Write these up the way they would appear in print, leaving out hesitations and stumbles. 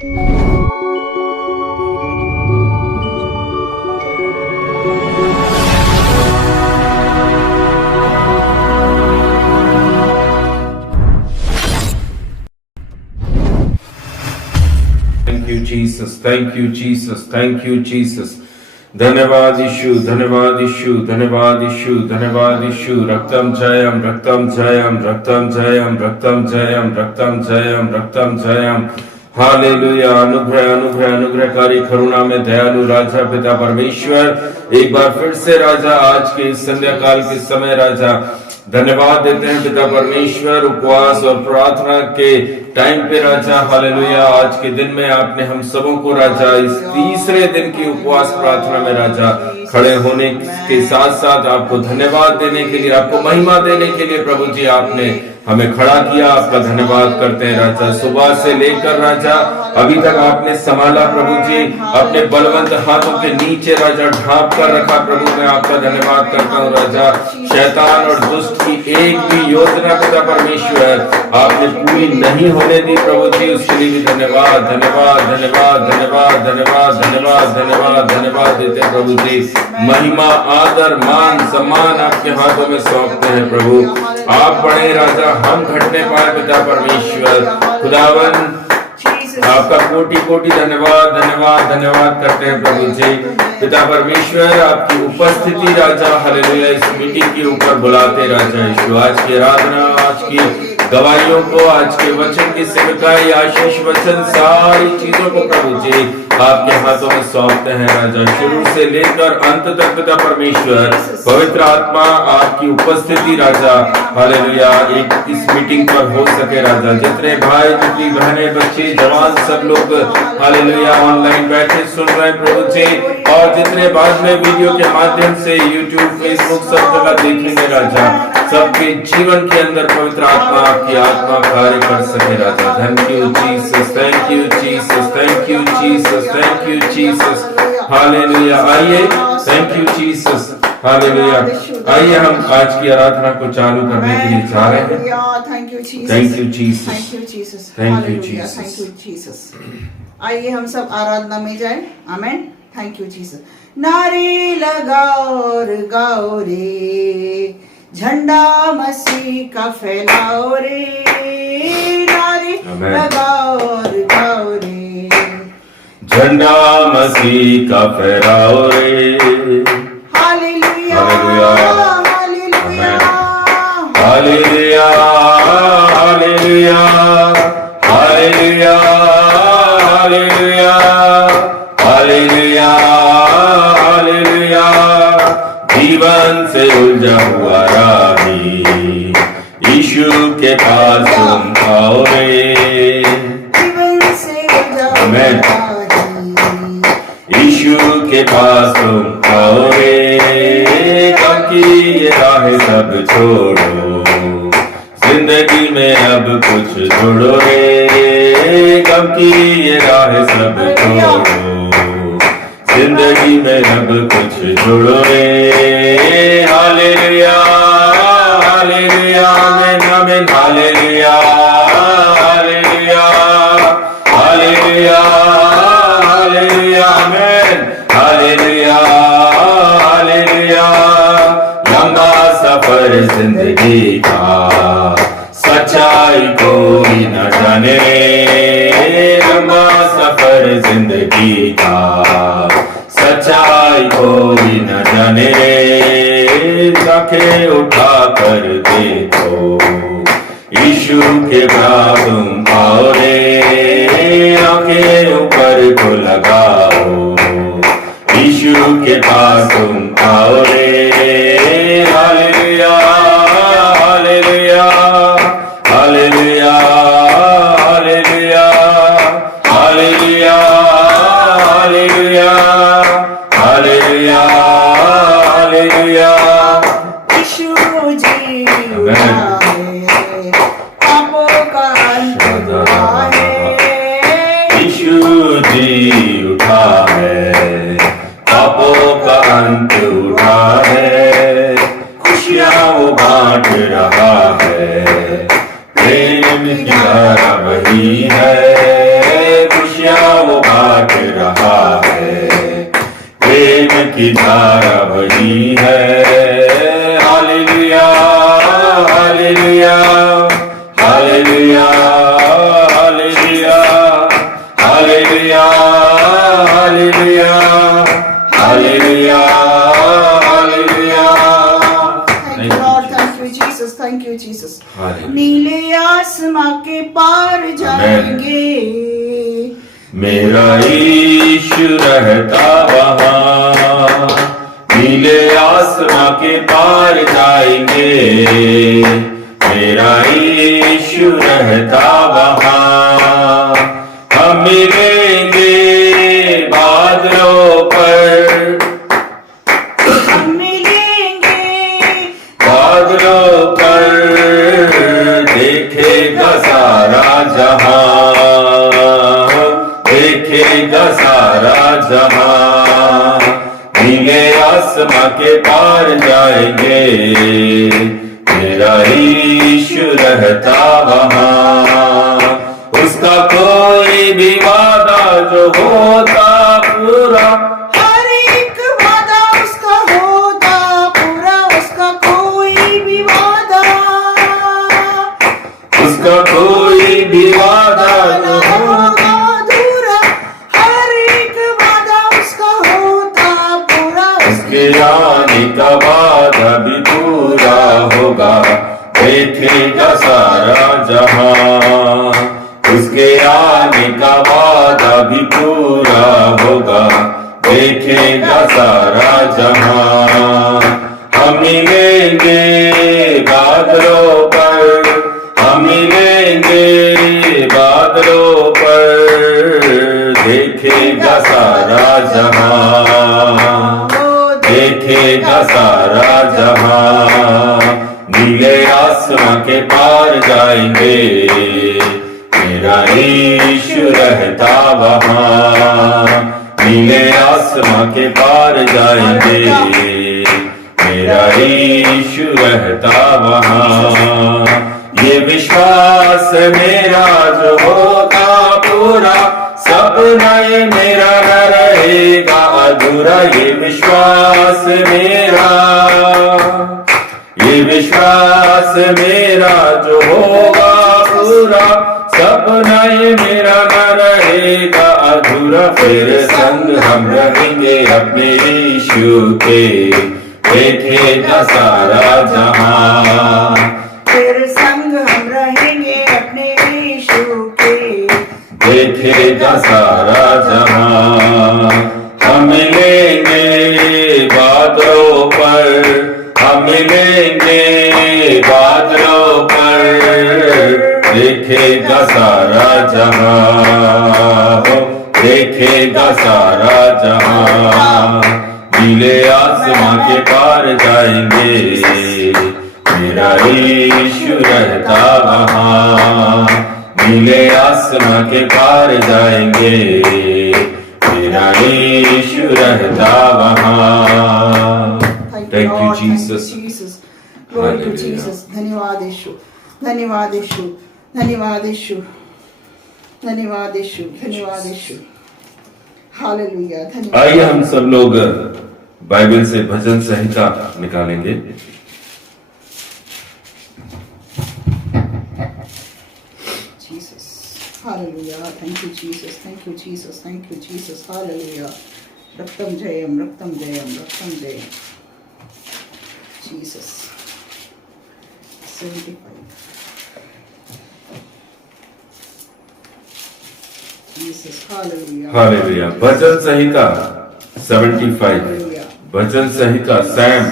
Thank you, Jesus. Thank you, Jesus. Thank you, Jesus. धन्यवाद यीशु, धन्यवाद यीशु, धन्यवाद यीशु, धन्यवाद यीशु। रक्तम जयम, रक्तम जयम, रक्तम जयम, रक्तम जयम, रक्तम जयम, रक्तम जयम। हालेलुया। अनुग्रह अनुग्रह अनुग्रहकारी करुणा में दयालु राजा पिता परमेश्वर, एक बार फिर से राजा आज के संध्या काल के समय राजा धन्यवाद देते हैं पिता परमेश्वर, उपवास और प्रार्थना के टाइम पे राजा। हालेलुया। आज के दिन में आपने हम सबों को राजा इस तीसरे दिन की उपवास प्रार्थना में राजा खड़े होने के साथ साथ आपको धन्यवाद देने के लिए, आपको महिमा देने के लिए प्रभु जी आपने हमें खड़ा किया। आपका धन्यवाद करते हैं राजा। सुबह से लेकर राजा अभी तक आपने संभाला प्रभु जी, अपने बलवंत हाथों के नीचे राजा ढांप कर रखा प्रभु। मैं आपका धन्यवाद करता हूँ राजा। शैतान और दुष्ट की एक भी योजना पिता परमेश्वर आपने पूरी नहीं होने दी प्रभु जी, उसके लिए भी धन्यवाद धन्यवाद धन्यवाद धन्यवाद धन्यवाद धन्यवाद धन्यवाद धन्यवाद देते हैं प्रभु जी। महिमा आदर मान सम्मान आपके हाथों में सौंपते हैं प्रभु। आप बड़े राजा, हम घटने पाए पिता परमेश्वर। खुदावन आपका कोटि कोटि धन्यवाद धन्यवाद धन्यवाद करते हैं प्रभु जी। पिता परमेश्वर आपकी उपस्थिति राजा हालेलुया इस मीटिंग के ऊपर बुलाते राजा यीशु। आज की आराधना, आज की गवाहियों को, आज के वचन की सेवकाई, आशीष वचन, सारी चीजों को प्रभु जी आपके हाथों में सौंपते हैं राजा। शुरू से लेकर अंत तक पिता परमेश्वर पवित्र आत्मा आपकी उपस्थिति राजा हालेलुया एक इस मीटिंग पर हो सके राजा। जितने भाई, जितनी बहनें, बच्चे, जवान सब लोग हालेलुया ऑनलाइन बैठे सुन रहे हैं प्रभु जी, और जितने बाद में वीडियो के माध्यम से यूट्यूब, फेसबुक सब जगह देखेंगे राजा, सबके जीवन के अंदर पवित्र आत्मा आपकी आत्मा कार्य कर सके राजा। Thank you Jesus, thank you Jesus, thank you Jesus, thank you Jesus. Hallelujah. आइए, थैंक यू जीसस। हालेलुया। आइए हम आज की आराधना को चालू करने के लिए जा रहे हैं। Thank you Jesus, thank you Jesus, thank you Jesus, thank you Jesus, thank Jesus. You Jesus. आइए हम सब आराधना में जाएं। आमेन। Thank you Jesus. नारे लगाओ और गाओ रे, झंडा मसीह का फैलाओ रे। नारे लगाओ और गाओ रे, झंडा मसीह का फहराओ रे। Hallelujah hallelujah hallelujah hallelujah hallelujah hallelujah hallelujah hallelujah. जीवन से उलझा हुआ राही यीशु के पास तुम आओ रे। जीवन से उलझा आमेन। यीशु के पास तुम आओ रे। गम की ये राहें सब छोड़ो, जिंदगी में अब कुछ जोड़ो रे। गम की ये राहें सब छोड़ो, जिंदगी में अब कुछ जोड़ो रे। हालेलुया हालेलुया आमीन आमीन। हालेलुया हालेलुया हालेलुया हालेलुया आमीन। Hallelujah hallelujah. लंबा सफर जिंदगी का, सच्चाई कोई न जाने रे। लंबा सफर जिंदगी का, सच्चाई कोई न जाने रे। आंखें उठा कर देखो, यीशु के पास तुम आओ रे। आंखें ऊपर को लगाओ, यीशु के पास तुम आओ रे। Hallelujah hallelujah hallelujah hallelujah hallelujah hallelujah hallelujah hallelujah. यीशु जी आपका अंत हुआ है। मेरी धारा वही है। Hallelujah hallelujah hallelujah hallelujah hallelujah hallelujah hallelujah hallelujah. Thank you Lord, thank you Jesus, thank you Jesus. Hallelujah. नीले आसमां के पार जाएंगे, मेरा यीशु रहता वहाँ। नीले आसमां के पार जाएंगे, मेरा यीशु रहता वहाँ। हम मिलेंगे बादलों पर, हम मिलेंगे बादलों पर, देखेगा सारा जहां, देखेगा सारा जहां। नीले आसमां के पार जाएंगे, मेरा यीशु रहता वहाँ। उसका कोई भी वादा जो होता पूरा, हर एक वादा उसका होता पूरा, उसका कोई भी वादा, उसका कोई भी वादा जो होता, अधूरा, हर एक वादा उसका होता पूरा, उसके आने का वादा भी पूरा होगा, देखेगा सारा जहां। उसके आने का वादा भी पूरा होगा, देखेगा सारा जहां। हम मिलेंगे बादलों पर, हम मिलेंगे बादलों पर, देखेगा सारा जहां, देखेगा सारा जहां। नीले आसमां के पार जाएंगे, मेरा यीशु रहता वहाँ। नीले आसमां के पार जाएंगे, मेरा यीशु रहता वहाँ। ये विश्वास मेरा जो होगा पूरा, सपना ये मेरा न रहेगा अधूरा। ये विश्वास मेरा, ये विश्वास मेरा जो होगा पूरा, सपना ये मेरा न रहेगा अधूरा। फिर संग हम रहेंगे अपने यीशु के, देखेगा सारा जहां। फिर संग हम रहेंगे अपने यीशु के, देखेगा सारा जहां। हम मिलेंगे बादलों पर, हम मिलेंगे बादलों पर, देखेगा सारा जहां, देखेगा सारा जहां। नीले आसमां के पार जाएंगे, मेरा यीशु रहता वहाँ। नीले आसमां के पार जाएंगे, मेरा यीशु रहता वहाँ। Thank you, Jesus. Glory to Hallelujah. Jesus. धन्यवाद यीशु, धन्यवाद यीशु, धन्यवाद यीशु, धन्यवाद यीशु, धन्यवाद यीशु। हालेलुया, धन्यवाद। आइए हम सब लोग बाइबल से भजन संहिता निकालेंगे। Jesus. Hallelujah. Thank you, Jesus. Thank you, Jesus. Thank you, Jesus. Hallelujah. Raktam Jayam, Raktam Jayam, Raktam Jayam. Jesus. 75. Jesus. Hallelujah. Hallelujah. Bhajan Samhita 75, Hallelujah. Bhajan Samhita Sam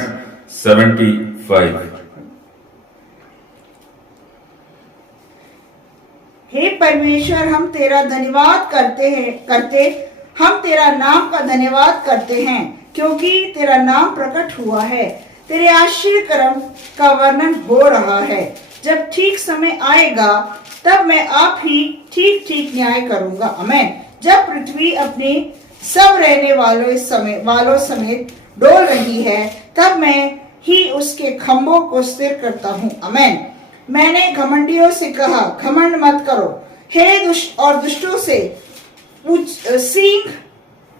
75। हे परमेश्वर, हम तेरा धन्यवाद करते हम तेरा नाम का धन्यवाद करते हैं, क्योंकि तेरा नाम प्रकट हुआ है। तेरे आश्चर्य कर्म का वर्णन हो रहा है। जब ठीक समय आएगा तब मैं आप ही ठीक ठीक न्याय करूंगा। आमेन। जब पृथ्वी अपने सब रहने वालों समेत डोल रही है, तब मैं ही उसके खंभों को स्थिर करता हूँ। आमेन। मैंने घमंडियों से कहा, घमंड मत करो। हे दुष्ट और दुष्टों से सींग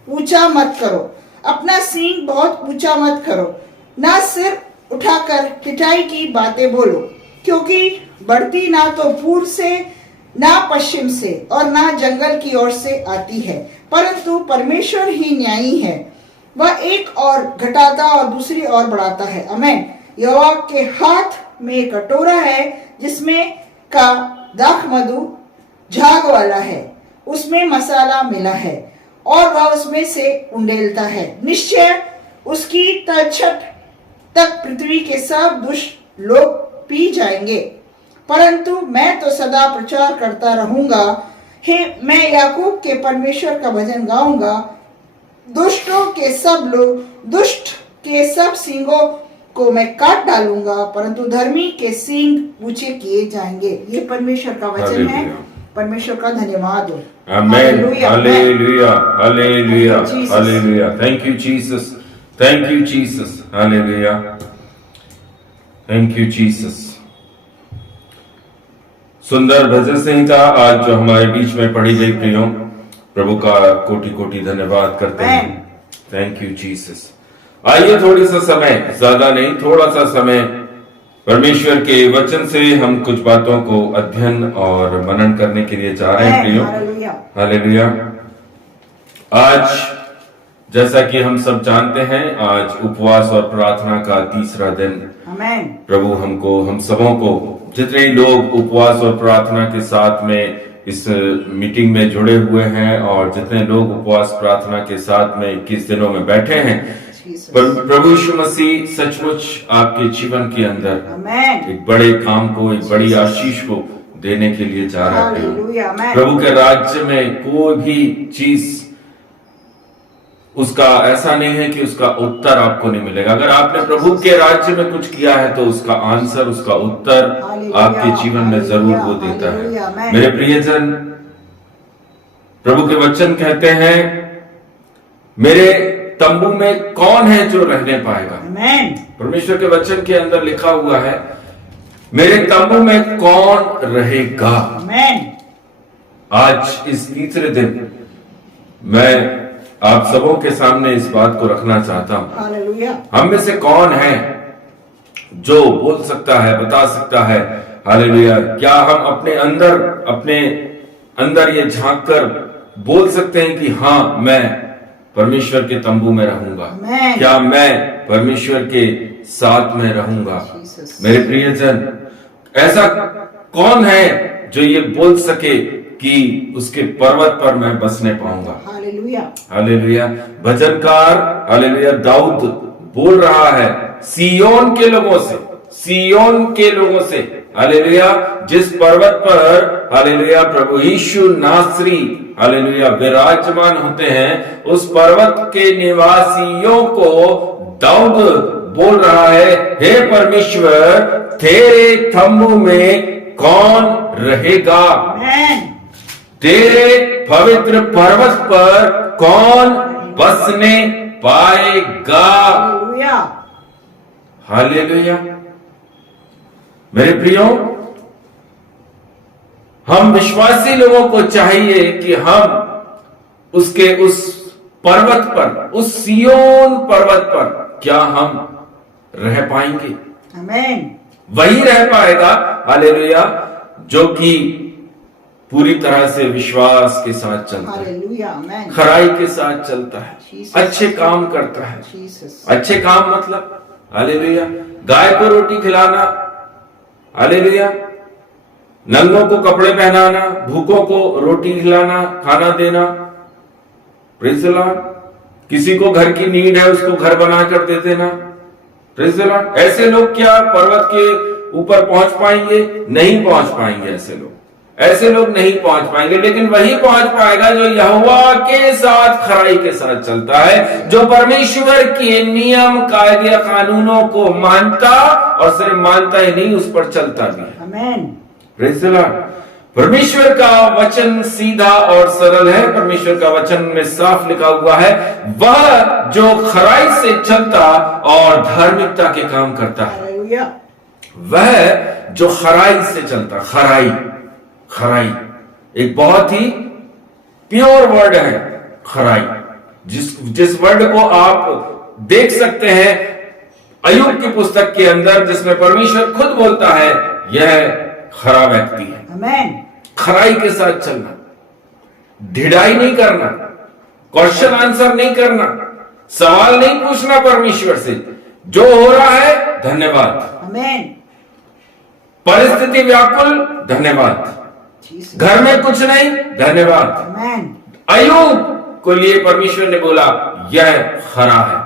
ऊंचा मत करो। अपना सींग बहुत ऊंचा मत करो, ना सिर उठाकर पिटाई की बातें बोलो, क्योंकि बढ़ती ना तो पूर्व से, ना पश्चिम से और ना जंगल की ओर से आती है, परंतु परमेश्वर ही न्यायी है। वह एक और घटाता और दूसरी ओर बढ़ाता है। आमीन। यहोवा के हाथ में एक कटोरा है जिसमें का दाख मधु झाग वाला है, उसमें मसाला मिला है और वह उसमें से उंडेलता है। निश्चय उसकी तलछट तक पृथ्वी के सब दुष्ट लोग पी जाएंगे, परंतु मैं तो सदा प्रचार करता रहूंगा। हे, मैं याकूब के परमेश्वर का भजन गाऊंगा। दुष्ट के सब सींगों को मैं काट डालूंगा, परंतु धर्मी के सींग ऊंचे किए जाएंगे। ये परमेश्वर का वचन है। परमेश्वर का धन्यवाद हो। Amen. Hallelujah, hallelujah, hallelujah. Thank you Jesus, thank you Jesus, hallelujah, thank you Jesus. सुंदर भजन संहिता आज जो हमारे बीच में पढ़ी गई, प्रियो प्रभु का कोटि कोटि धन्यवाद करते हैं। Thank you Jesus. आइए थोड़ी सा समय, ज्यादा नहीं, थोड़ा सा समय परमेश्वर के वचन से हम कुछ बातों को अध्ययन और मनन करने के लिए जा रहे हैं, प्रियो। हालेलुया। आज जैसा कि हम सब जानते हैं, आज उपवास और प्रार्थना का तीसरा दिन। आमीन। प्रभु हमको, हम सबों को, जितने लोग उपवास और प्रार्थना के साथ में इस मीटिंग में जुड़े हुए हैं और जितने लोग उपवास प्रार्थना के साथ में 21 दिनों में बैठे हैं, प्रभु यीशु मसीह सचमुच आपके जीवन के अंदर एक बड़े काम को, एक बड़ी आशीष को देने के लिए जा रहे हैं। प्रभु के राज्य में कोई भी चीज उसका ऐसा नहीं है कि उसका उत्तर आपको नहीं मिलेगा। अगर आपने प्रभु के राज्य में कुछ किया है तो उसका आंसर, उसका उत्तर आपके जीवन में जरूर वो देता है। मेरे प्रियजन, प्रभु के वचन कहते हैं, मेरे तंबू में कौन है जो रहने पाएगा। परमेश्वर के वचन के अंदर लिखा हुआ है, मेरे तंबू में कौन रहेगा। आज इस तीसरे दिन मैं आप सबों के सामने इस बात को रखना चाहता हूं। हम में से कौन है जो बोल सकता है, बता सकता है, हालेलुया, क्या हम अपने अंदर ये झांक कर बोल सकते हैं कि हाँ, मैं परमेश्वर के तंबू में रहूंगा। क्या मैं परमेश्वर के साथ में रहूंगा। मेरे प्रियजन, ऐसा कौन है जो ये बोल सके कि उसके पर्वत पर मैं बसने पाऊंगा। Hallelujah, hallelujah. भजनकार हालेलुया दाऊद बोल रहा है सियोन के लोगों से, सियोन के लोगों से, हालेलुया, जिस पर्वत पर हालेलुया प्रभु यीशु नासरी हालेलुया विराजमान होते हैं, उस पर्वत के निवासियों को दाऊद बोल रहा है, हे परमेश्वर, तेरे तंबू में कौन रहेगा। तेरे पवित्र पर्वत पर कौन बसने पाएगा। हालेलुया। मेरे प्रियो, हम विश्वासी लोगों को चाहिए कि हम उसके उस पर्वत पर, उस सियोन पर्वत पर क्या हम रह पाएंगे। आमीन। वही रह पाएगा, हालेलुया, जो कि पूरी तरह से विश्वास के साथ चलता है, खराई के साथ चलता है, अच्छे काम करता है। अच्छे काम मतलब हालेलुया, गाय को रोटी खिलाना, हालेलुया, नंगों को कपड़े पहनाना, भूखों को रोटी खिलाना, खाना देना, प्रेज़ द लॉर्ड। किसी को घर की नीड है, उसको घर बनाकर दे देना, प्रेज़ द लॉर्ड। ऐसे लोग क्या पर्वत के ऊपर पहुंच पाएंगे? नहीं पहुंच पाएंगे। ऐसे लोग नहीं पहुंच पाएंगे, लेकिन वही पहुंच पाएगा जो यहोवा के साथ, खराई के साथ चलता है, जो परमेश्वर के नियम, कायदे, कानूनों को मानता, और सिर्फ मानता ही नहीं, उस पर चलता भी है। आमीन। Praise the Lord. परमेश्वर का वचन सीधा और सरल है। परमेश्वर का वचन में साफ लिखा हुआ है, वह जो खराई से चलता और धार्मिकता के काम करता है, वह जो खराई से चलता, खराई एक बहुत ही प्योर वर्ड है, खराई, जिस वर्ड को आप देख सकते हैं अय्यूब की पुस्तक के अंदर, जिसमें परमेश्वर खुद बोलता है यह खरा व्यक्ति है। आमेन। खराई के साथ चलना, ढिढ़ाई नहीं करना, क्वेश्चन आंसर नहीं करना, सवाल नहीं पूछना परमेश्वर से, जो हो रहा है धन्यवाद, आमेन। परिस्थिति व्याकुल धन्यवाद, घर में कुछ नहीं धन्यवाद। आमेन। अय्यूब को लिए परमेश्वर ने बोला यह खरा है।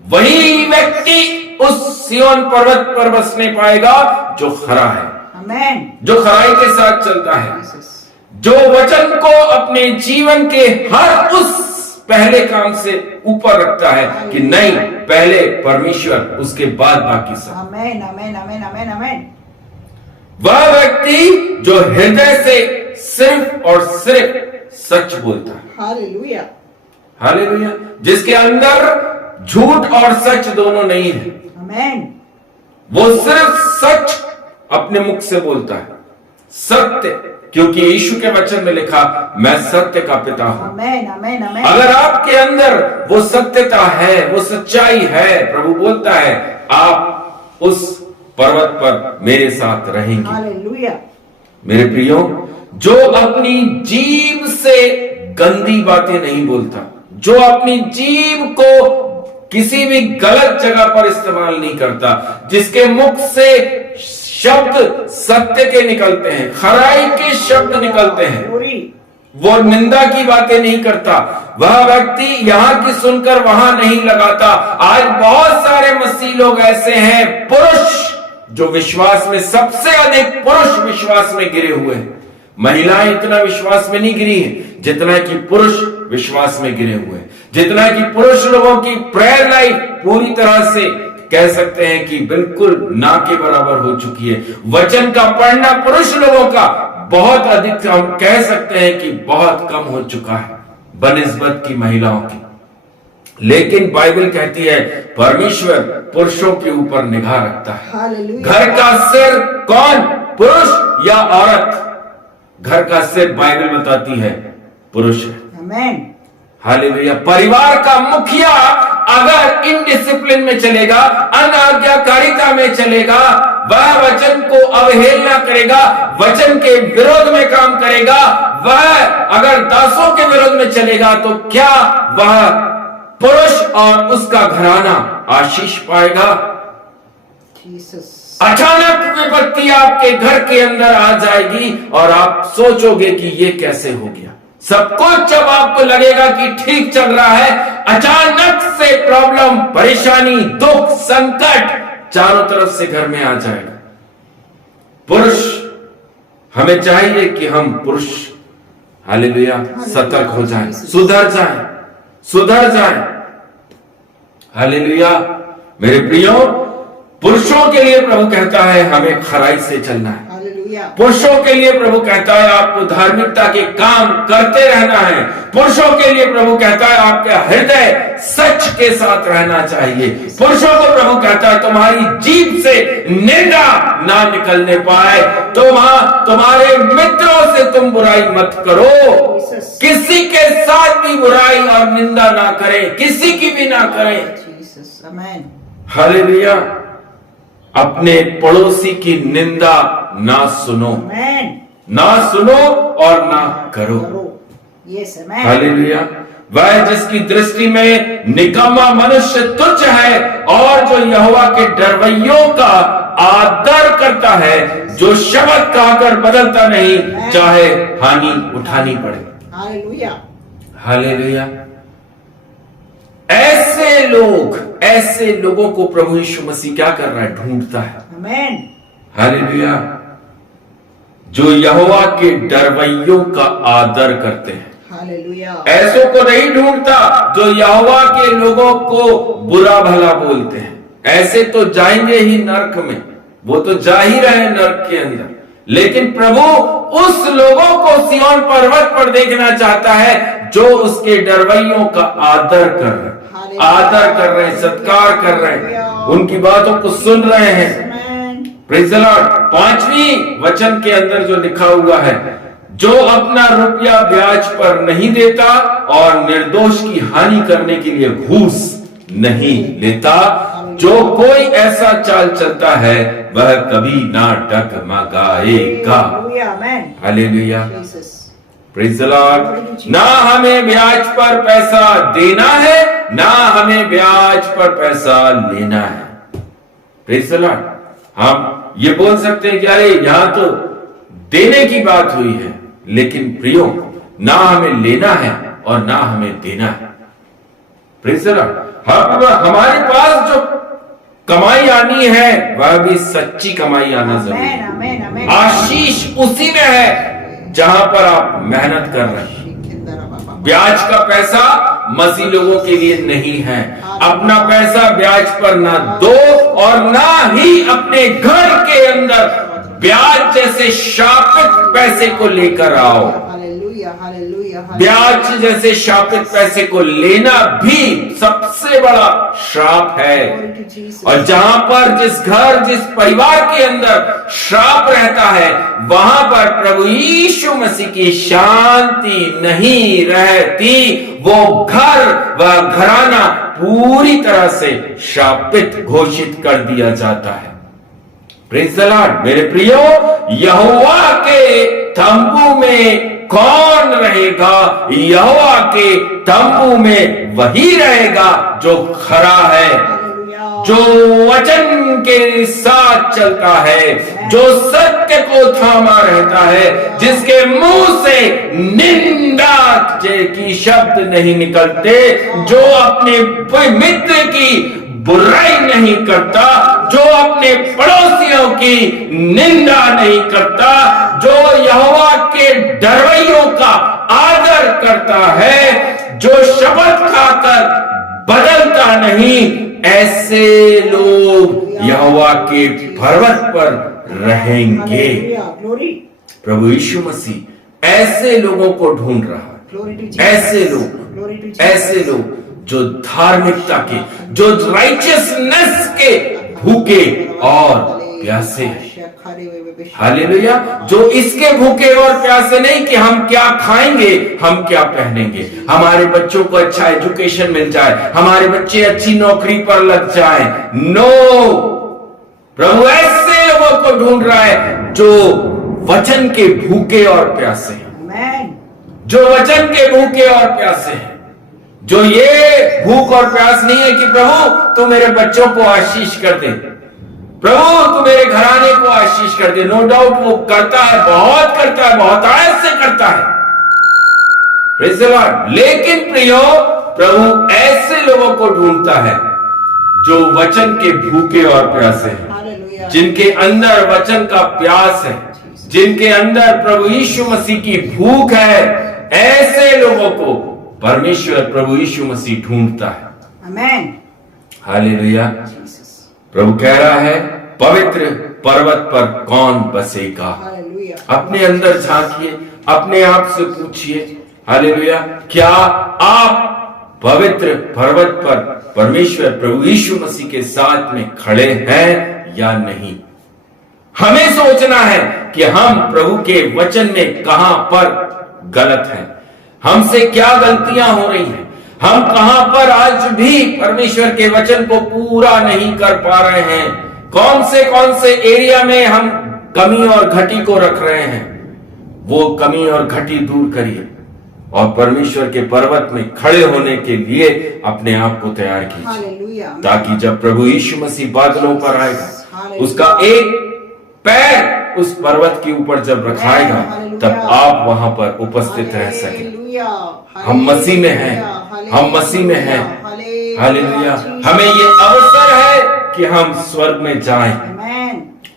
वही व्यक्ति उस सिय्योन पर्वत पर बसने पाएगा जो खरा है, आमेन। जो खराई के साथ चलता है, जो वचन को अपने जीवन के हर उस पहले काम से ऊपर रखता है कि नहीं, पहले परमेश्वर, उसके बाद बाकी सब। आमेन, आमेन, आमेन, आमेन, आमेन। वह व्यक्ति जो हृदय से सिर्फ और सिर्फ सच बोलता है। हालेलुया। हालेलुया। जिसके अंदर झूठ और सच दोनों नहीं है। आमेन। वो सिर्फ सच अपने मुख से बोलता है, सत्य, क्योंकि यीशु के वचन में लिखा मैं सत्य का पिता हूं। आमेन, आमेन, आमेन। अगर आपके अंदर वो सत्यता है, वो सच्चाई है, प्रभु बोलता है आप उस पर्वत पर मेरे साथ रहेंगे। हालेलुया। मेरे प्रियो, जो अपनी जीभ से गंदी बातें नहीं बोलता, जो अपनी जीभ को किसी भी गलत जगह पर इस्तेमाल नहीं करता, जिसके मुख से शब्द सत्य के निकलते हैं, खराई के शब्द निकलते हैं, वो निंदा की बातें नहीं करता, वह व्यक्ति यहां की सुनकर वहां नहीं लगाता। आज बहुत सारे मसीह लोग ऐसे हैं, पुरुष जो विश्वास में सबसे अधिक पुरुष विश्वास में गिरे हुए हैं। महिलाएं इतना विश्वास में नहीं गिरी है जितना कि पुरुष विश्वास में गिरे हुए हैं, जितना कि पुरुष लोगों की प्रेयर लाइफ पूरी तरह से कह सकते हैं कि बिल्कुल ना के बराबर हो चुकी है। वचन का पढ़ना पुरुष लोगों का बहुत अधिक, हम कह सकते हैं कि बहुत कम हो चुका है बनिस्बत की महिलाओं की। लेकिन बाइबल कहती है परमेश्वर पुरुषों के ऊपर निगाह रखता है। घर का सिर कौन, पुरुष या औरत? घर का सिर बाइबल बताती है पुरुष है। आमेन। हालेलुया। परिवार का मुखिया अगर इनडिसिप्लिन में चलेगा, अनाज्ञाकारिता में चलेगा, वह वचन को अवहेलना करेगा, वचन के विरोध में काम करेगा, वह अगर दासों के विरोध में चलेगा, तो क्या वह पुरुष और उसका घराना आशीष पाएगा? अचानक विपत्ति आपके घर के अंदर आ जाएगी और आप सोचोगे कि ये कैसे हो गया। सब कुछ जब आपको लगेगा कि ठीक चल रहा है, अचानक से प्रॉब्लम, परेशानी, दुख, संकट चारों तरफ से घर में आ जाएगा। पुरुष, हमें चाहिए कि हम पुरुष, हालेलुया, सतर्क हो जाएं, सुधर जाएं, सुधर जाएं। हालेलुया। मेरे प्रियो, पुरुषों के लिए प्रभु कहता है हमें खराई से चलना है। पुरुषों के लिए प्रभु कहता है आपको धार्मिकता के काम करते रहना है। पुरुषों के लिए प्रभु कहता है आपका हृदय सच के साथ रहना चाहिए। पुरुषों को प्रभु कहता है तुम्हारी जीभ से निंदा ना निकलने पाए, तुम्हारे मित्रों से तुम बुराई मत करो, किसी के साथ भी बुराई और निंदा ना करें, किसी की भी ना करें। हालेलुया। अपने पड़ोसी की निंदा ना सुनो, ना सुनो और ना करो। हालेलुया। वह जिसकी दृष्टि में निकम्मा मनुष्य तुच्छ है और जो यहोवा के डरवैयों का आदर करता है, जो शब्द कहकर बदलता नहीं, चाहे हानि उठानी पड़े। हालेलुया। हालेलुया। ऐसे लोगों को प्रभु यीशु मसीह क्या कर रहा है? ढूंढता है। आमेन। हालेलुया। जो यहोवा के डरवैयों का आदर करते हैं। हालेलुया। ऐसों को नहीं ढूंढता जो यहोवा के लोगों को बुरा भला बोलते हैं। ऐसे तो जाएंगे ही नरक में, वो तो जा ही रहे नरक के अंदर। लेकिन प्रभु उस लोगों को सिय्योन पर्वत पर देखना चाहता है जो उसके डरवैयों का आदर कर रहे हैं, सत्कार कर रहे हैं, उनकी बातों को सुन रहे हैं। Praise the Lord. 5वीं वचन के अंदर जो लिखा हुआ है, जो अपना रुपया ब्याज पर नहीं देता और निर्दोष की हानि करने के लिए घूस नहीं लेता, जो कोई ऐसा चाल चलता है वह कभी ना डगमगाएगा। Hallelujah, praise the Lord. ना हमें ब्याज पर पैसा देना है, ना हमें ब्याज पर पैसा लेना है। Praise the Lord. हम ये बोल सकते हैं कि अरे यहां तो देने की बात हुई है, लेकिन प्रियो, ना हमें लेना है और ना हमें देना है। Praise the Lord. हमारे पास जो कमाई आनी है वह भी सच्ची कमाई आना जरूरी है। आशीष उसी में है जहां पर आप मेहनत कर रहे हैं। ब्याज का पैसा मसीह लोगों के लिए नहीं है। अपना पैसा ब्याज पर ना दो और ना ही अपने घर के अंदर ब्याज जैसे शापित पैसे को लेकर आओ। ब्याज जैसे शापित पैसे को लेना भी सबसे बड़ा श्राप है। और जहां पर जिस परिवार के अंदर श्राप रहता है, वहां पर प्रभु यीशु मसीह की शांति नहीं रहती। वो घर, वह घराना पूरी तरह से शापित घोषित कर दिया जाता है। Praise the Lord. मेरे प्रियो, यहोवा के तंबू में कौन रहेगा? यहोवा के तंबू में वही रहेगा जो खरा है, जो वचन के साथ चलता है, जो सत्य को थामा रहता है, जिसके मुंह से निंदा की शब्द नहीं निकलते, जो अपने मित्र की बुराई नहीं करता, जो अपने पड़ोसियों की निंदा नहीं करता, जो यहोवा के डरवैयों का आदर करता है, जो शपथ खाकर बदलता नहीं, ऐसे लोग यहोवा के पर्वत पर रहेंगे। प्रभु यीशु मसीह ऐसे लोगों को ढूंढ रहा है। ऐसे लोग जो धार्मिकता के, जो राइचियसनेस के भूखे और प्यासे हैं। हालेलुया। जो इसके भूखे और प्यासे नहीं कि हम क्या खाएंगे, हम क्या पहनेंगे, हमारे बच्चों को अच्छा एजुकेशन मिल जाए, हमारे बच्चे अच्छी नौकरी पर लग जाएं। नो, प्रभु ऐसे लोगों को ढूंढ रहा है जो वचन के भूखे और प्यासे हैं, जो वचन के भूखे और प्यासे हैं, जो ये भूख और प्यास नहीं है कि प्रभु तू मेरे बच्चों को आशीष कर दे, प्रभु तू मेरे घराने को आशीष कर दे। नो डाउट वो करता है, बहुत करता है, बहुत आयत से करता है। Praise the Lord. लेकिन प्रियो, प्रभु ऐसे लोगों को ढूंढता है जो वचन के भूखे और प्यासे हैं, जिनके अंदर वचन का प्यास है, जिनके अंदर प्रभु यीशु मसीह की भूख है। ऐसे लोगों को परमेश्वर प्रभु यीशु मसीह ढूंढता है। आमेन। हालेलुया। प्रभु कह रहा है, पवित्र पर्वत पर कौन बसेगा? अपने अंदर झांकिए, अपने आप से पूछिए, हालेलुया, क्या आप पवित्र पर्वत पर परमेश्वर प्रभु यीशु मसीह के साथ में खड़े हैं या नहीं? हमें सोचना है कि हम प्रभु के वचन में कहां पर गलत हैं, हमसे क्या गलतियां हो रही हैं, हम कहां पर आज भी परमेश्वर के वचन को पूरा नहीं कर पा रहे हैं, कौन से एरिया में हम कमी और घटी को रख रहे हैं। वो कमी और घटी दूर करिए और परमेश्वर के पर्वत में खड़े होने के लिए अपने आप को तैयार कीजिए, ताकि जब प्रभु यीशु मसीह बादलों पर आएगा, उसका एक पैर उस पर्वत के ऊपर जब रखाएगा, तब आप वहां पर उपस्थित रह सके। हम मसीह में हैं, हम मसीह में हैं। हालेलुया। हमें ये अवसर है कि हम स्वर्ग में जाएं।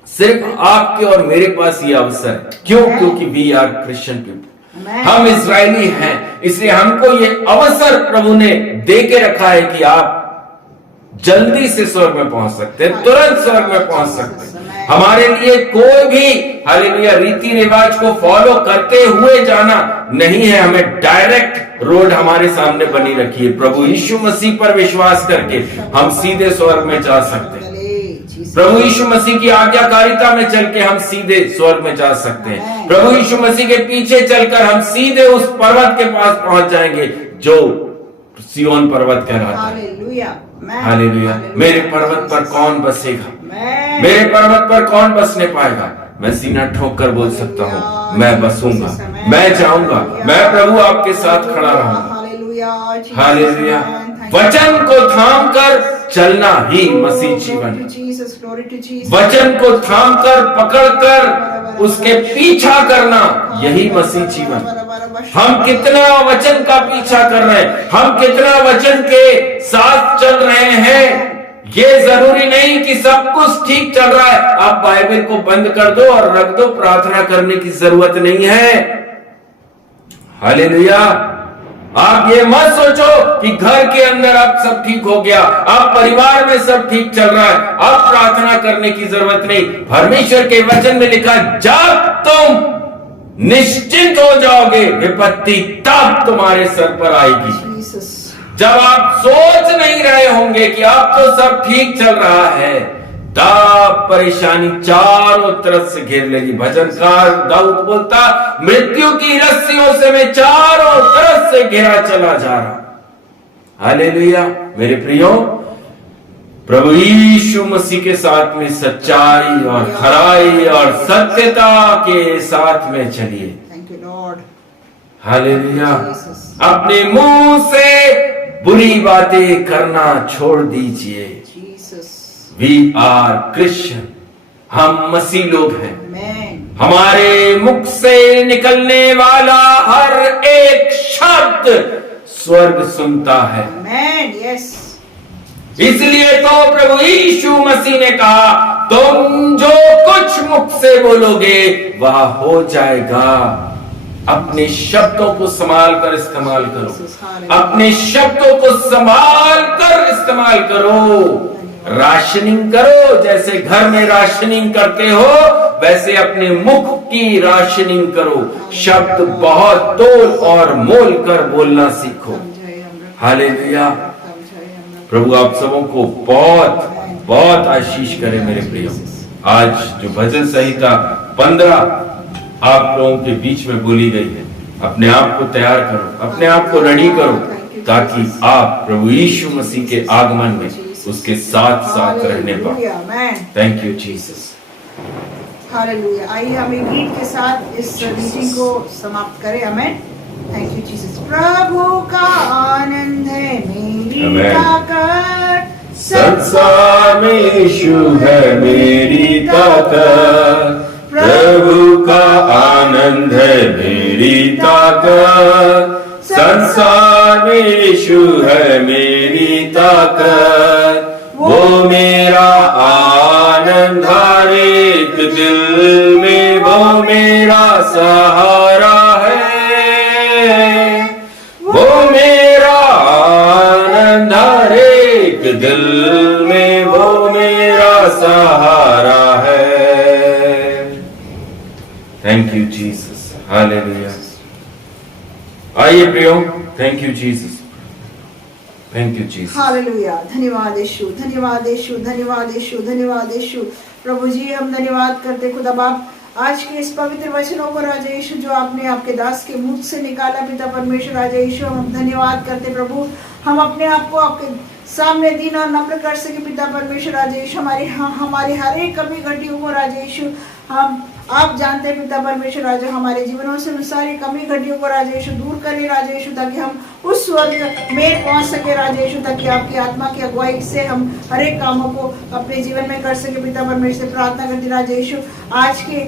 सिर्फ आपके और मेरे पास ये अवसर है। क्यों? क्योंकि वी आर क्रिश्चियन पीपल, हम इस्राएली हैं, इसलिए हमको ये अवसर प्रभु ने दे के रखा है कि आप जल्दी से स्वर्ग में पहुंच सकते हैं, तुरंत स्वर्ग में पहुंच सकते हैं। हमारे लिए कोई भी हालेलुया रीति रिवाज को फॉलो करते हुए जाना नहीं है, हमें डायरेक्ट रोड हमारे सामने बनी रखी है। प्रभु यीशु मसीह पर विश्वास करके हम सीधे स्वर्ग में जा सकते हैं। प्रभु यीशु मसीह की आज्ञाकारिता में चल के हम सीधे स्वर्ग में जा सकते हैं। प्रभु यीशु मसीह के पीछे चलकर हम सीधे उस पर्वत के पास पहुंच जाएंगे जो सिय्योन पर्वत कहलाता है। हालेलुया। मेरे पर्वत पर कौन बसेगा? मेरे पर्वत पर कौन बसने पाएगा? मैं सीना ठोक कर बोल सकता हूँ, मैं बसूंगा, मैं जाऊंगा, मैं प्रभु आपके साथ खड़ा रहूंगा। हालेलुया। वचन को थाम कर चलना ही मसीह जीवन। वचन को थाम कर पकड़ कर उसके पीछा करना, यही मसीह जीवन। हम कितना वचन का पीछा कर रहे हैं, हम कितना वचन के साथ चल रहे हैं, ये जरूरी नहीं कि सब कुछ ठीक चल रहा है। आप बाइबल को बंद कर दो और रख दो, प्रार्थना करने की जरूरत नहीं है। हालेलुया। आप ये मत सोचो कि घर के अंदर अब सब ठीक हो गया, अब परिवार में सब ठीक चल रहा है, अब प्रार्थना करने की जरूरत नहीं। परमेश्वर के वचन में लिखा, जब तुम निश्चिंत हो जाओगे विपत्ति तब तुम्हारे सर पर आएगी। जब आप सोच नहीं रहे होंगे कि अब तो सब ठीक चल रहा है, तब परेशानी चारों तरफ से घेर लेगी। भजनकार दाऊद बोलता, मृत्यु की रस्सियों से मैं चारों तरफ से घेरा चला जा रहा। हालेलुया। मेरे प्रियो, प्रभु यीशु मसीह के साथ में सच्चाई और खराई और सत्यता के साथ में चलिए। Thank you Lord. हालेलुया। अपने मुंह से बुरी बातें करना छोड़ दीजिए। वी आर क्रिश्चियन, हम मसीह लोग हैं। हमारे मुख से निकलने वाला हर एक शब्द स्वर्ग सुनता है। इसलिए तो प्रभु यीशु मसीह ने कहा, तुम जो कुछ मुख से बोलोगे वह हो जाएगा। अपने शब्दों को संभाल कर इस्तेमाल करो, अपने शब्दों को संभाल कर इस्तेमाल करो। राशनिंग करो, जैसे घर में राशनिंग करते हो वैसे अपने मुख की राशनिंग करो। शब्द बहुत तोल और मोल कर बोलना सीखो। हालेलुया। प्रभु आप सबों को बहुत बहुत आशीष करे। मेरे प्रियो, आज जो भजन संहिता 15 आप लोगों के बीच में बोली गई है, अपने आप को तैयार करो, अपने आप को रेडी करो, ताकि आप प्रभु यीशु मसीह के आगमन में उसके साथ साथ रहने पाओ। Thank you Jesus. हालेलुया। आइए हम एक गीत के साथ इस मीटिंग को समाप्त करें। आमेन। Thank you Jesus. प्रभु का आनंद है मेरी ताकत, संसार में यीशु है मेरी ताकत। प्रभु का आनंद है मेरी ताकत, संसार में यीशु है मेरी ताकत। वो मेरा आनंद हर एक दिल में, वो मेरा सहारा है। वो मेरा आनंद हर एक दिल में, वो मेरा सहारा है। Thank you Jesus. हालेलुया। आइए प्रियो, thank you Jesus, thank you Jesus. Hallelujah. धन्यवाद यीशु, धन्यवाद यीशु, धन्यवाद यीशु, धन्यवाद यीशु। प्रभु जी हम धन्यवाद करते खुदा बाप आज के इस पवित्र वचनों को राजा यीशु जो आपने आपके दास के मुख से निकाला पिता परमेश्वर राजा यीशु, हम धन्यवाद करते प्रभु। हम अपने आप को आपके सामने दीन और नम्र कर सके पिता परमेश्वर राजा यीशु। हमारी हर एक कमी घटियों को राजा यीशु हम आप जानते हैं पिता परमेश्वर राजा, हमारे जीवनों से सारी कमी घटियों को राजा यीशु दूर करें राजा यीशु, ताकि हम उस स्वर्ग में पहुंच सके राजा यीशु, ताकि आपकी आत्मा की अगुवाई से हम हर एक कामों को अपने जीवन में कर सके पिता परमेश्वर से प्रार्थना करती राजा यीशु। आज के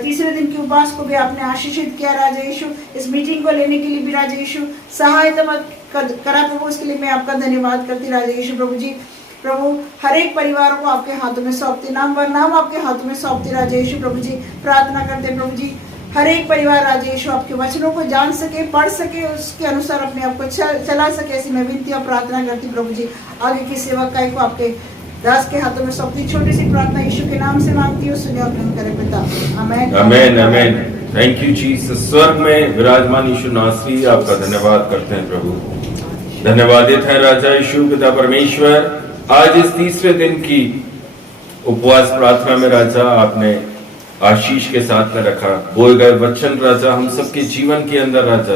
तीसरे दिन के उपवास को भी आपने आशीषित किया राजा यीशु। इस मीटिंग को लेने के लिए भी राजा यीशु सहायता मत करा प्रभु, उसके लिए मैं आपका धन्यवाद करती राजा यीशु। प्रभु जी प्रभु हर एक परिवार को आपके हाथों में सौंपते, नाम व नाम आपके हाथों में सौंपते राजा यीशु। प्रभु जी प्रार्थना करते प्रभु जी हर एक परिवार राजा यीशु आपके वचनों को जान सके, पढ़ सके, उसके अनुसार अपने आप को चला सके, ऐसी मैं विनती और प्रार्थना करती प्रभु जी। आगे की सेवकाई को आपके दास के हाथों में सौंपती छोटी सी प्रार्थना यीशु के नाम से मांगती हूँ, सुनिए और ग्रहण करें पिता। Amen amen amen. Thank you Jesus. स्वर्ग में विराजमान यीशु नासरी आपका धन्यवाद करते हैं प्रभु। धन्यवादित है राजा यीशु पिता परमेश्वर, आज इस तीसरे दिन की उपवास प्रार्थना में राजा आपने आशीष के साथ में रखा, बोए गए वचन राजा हम सबके जीवन के अंदर राजा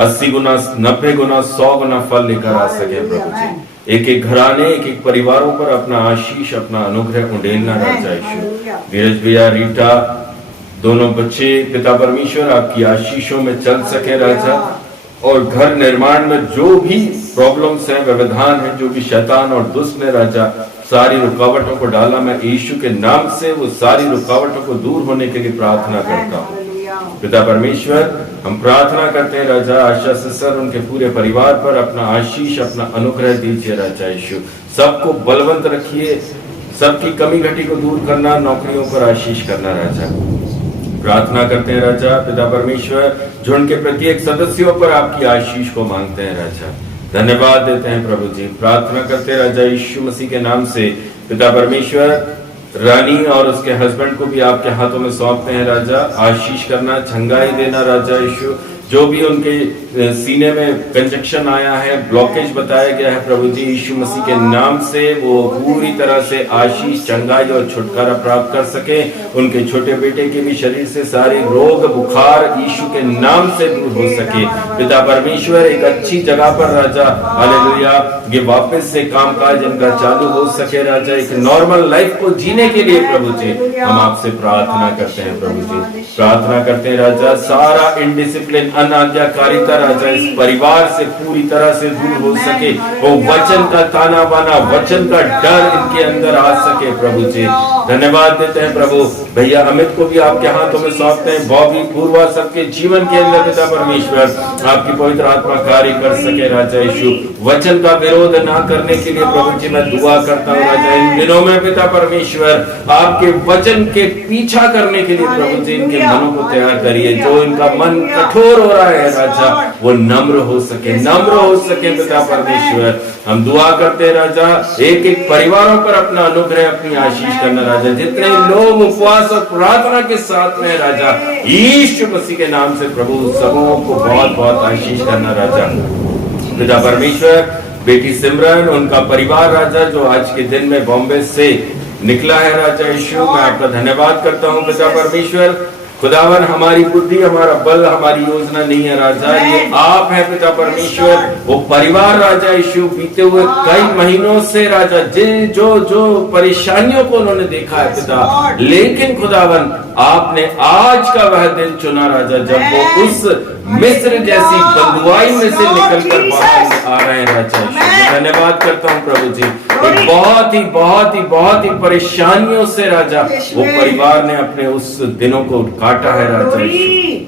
80 गुना 90 गुना 100 गुना फल लेकर आ सके प्रभु जी। एक एक घराने एक एक परिवारों पर अपना आशीष अपना अनुग्रह उंडेलना राजा यीशु। धीरज भैया रीटा दोनों बच्चे पिता परमेश्वर आपकी आशीषों में चल सके राजा, और घर निर्माण में जो भी प्रॉब्लम्स हैं व्यवधान है जो भी शैतान और दुष्ट ने राजा सारी रुकावटों को डाला, मैं यीशु के नाम से वो सारी रुकावटों को दूर होने के लिए प्रार्थना करता हूँ पिता परमेश्वर। हम प्रार्थना करते हैं राजा आशा सिस्टर उनके पूरे परिवार पर अपना आशीष अपना अनुग्रह दीजिए राजा यीशु। सबको बलवंत रखिए, सबकी कमी घटी को दूर करना, नौकरियों पर आशीष करना राजा। प्रार्थना करते हैं राजा पिता परमेश्वर झुंड के प्रत्येक सदस्यों पर आपकी आशीष को मांगते हैं राजा। धन्यवाद देते हैं प्रभु जी। प्रार्थना करते हैं राजा यीशु मसीह के नाम से पिता परमेश्वर रानी और उसके हस्बैंड को भी आपके हाथों में सौंपते हैं राजा। आशीष करना, छंगाई देना राजा यीशु। जो भी उनके सीने में कंजक्शन आया है, ब्लॉकेज बताया गया है प्रभु जी यीशु मसीह के नाम से वो पूरी तरह से आशीष चंगाई और छुटकारा प्राप्त कर सके। उनके छोटे बेटे के भी शरीर से सारे रोग बुखार यीशु के नाम से दूर हो सके पिता परमेश्वर। एक अच्छी जगह पर राजा हालेलुया ये वापस से कामकाज इनका चालू हो सके राजा, एक नॉर्मल लाइफ को जीने के लिए प्रभु जी हम आपसे प्रार्थना करते हैं प्रभु जी। प्रार्थना करते हैं राजा सारा इनडिसिप्लिन अनाज्ञाकारिता राजा इस परिवार से पूरी तरह से दूर हो सके, वो वचन का ताना बाना वचन का डर इनके अंदर आ सके प्रभु जी। धन्यवाद देते हैं प्रभु। भैया अमित को भी आपके हाथों में सौंपते हैं, बॉबी पूर्वा सबके जीवन के अंदर पिता परमेश्वर आपकी पवित्र आत्मा कार्य कर सके राजा यीशु। वचन का विरोध ना करने के लिए प्रभु जी मैं दुआ करता हूँ राजा। इन दिनों में पिता परमेश्वर आपके वचन के पीछा करने के लिए प्रभु जी इनके मनों को तैयार करिए। जो इनका मन कठोर हो रहा है राजा वो नम्र हो सके, नम्र हो सके पिता परमेश्वर। हम दुआ करते हैं राजा एक एक परिवारों पर अपना अनुग्रह अपनी आशीष करना राजा। जितने लोग उपवास और प्रार्थना के साथ में राजा यीशु मसीह के नाम से प्रभु सबों को बहुत बहुत आशीष करना राजा। पिता परमेश्वर बेटी सिमरन उनका परिवार राजा जो आज के दिन में बॉम्बे से निकला है राजा यीशु, मैं आपका धन्यवाद करता हूँ पिता परमेश्वर। खुदावन हमारी बुद्धि हमारा बल हमारी योजना नहीं है राजा, ये आप है पिता परमेश्वर। वो परिवार राजा यीशु बीते हुए कई महीनों से राजा जिन जो जो परेशानियों को उन्होंने देखा है पिता, लेकिन खुदावन आपने आज का वह दिन चुना राजा जब वो उस मिस्र जैसी बंधुआई में से निकलकर बाहर आ रहे हैं राजा यीशु। धन्यवाद करता हूँ प्रभु जी। एक बहुत ही परेशानियों से राजा वो परिवार ने अपने उस दिनों को काटा है राजा यीशु।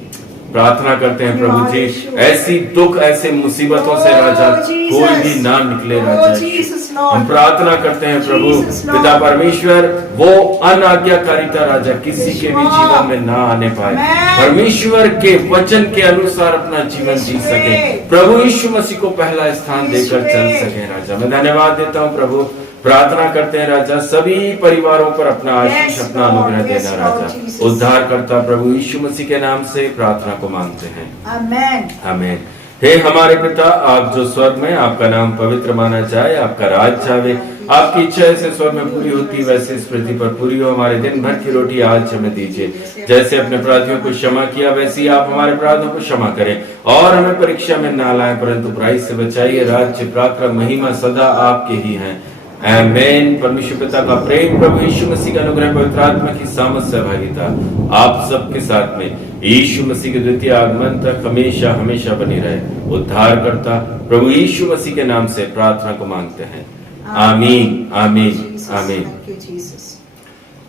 प्रार्थना करते हैं प्रभु जी ऐसी दुख ऐसे मुसीबतों से राजा कोई भी ना निकले राजा यीशु। हम प्रार्थना करते हैं प्रभु पिता परमेश्वर वो अनाज्ञाकारिता राजा किसी के भी जीवन में ना आने पाए, परमेश्वर के वचन के अनुसार अपना जीवन जी सके, प्रभु यीशु मसीह को पहला स्थान देकर चल सके राजा। मैं धन्यवाद देता हूँ प्रभु। प्रार्थना करते हैं राजा सभी परिवारों पर अपना आशीष अपना अनुग्रह देना राजा। उद्धार करता प्रभु यीशु मसीह के नाम से प्रार्थना को मांगते हैं, आमेन आमेन। हे हमारे पिता आप जो स्वर्ग में, आपका नाम पवित्र माना जाए, आपका राज चाहे, आपकी इच्छा ऐसे स्वर्ग में पूरी होती वैसे इस पृथ्वी पर पूरी हो। हमारे दिन भर की रोटी आज हमें दीजिए, जैसे अपने अपराधियों को क्षमा किया वैसे ही आप हमारे अपराधों को क्षमा करें, और हमें परीक्षा में ना लाएं परंतु बुराई से बचाइए। राज्य पराक्रम महिमा सदा आपके ही हैं, आमेन। परमेश्वर पिता का प्रेम, प्रभु यीशु मसीह का अनुग्रह, पवित्र आत्मा की सामर्थ सहभागिता आप सबके साथ में यीशु मसीह के द्वितीय आगमन तक हमेशा हमेशा बनी रहे। उद्धार करता प्रभु यीशु मसीह के नाम से प्रार्थना को मांगते हैं, आमीन आमीन आमीन।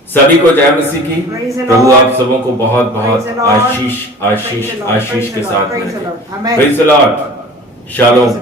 सभी को जय मसीह की। प्रभु आप सबों को बहुत बहुत आशीष आशीष आशीष के साथ में। Praise the Lord. शालोम।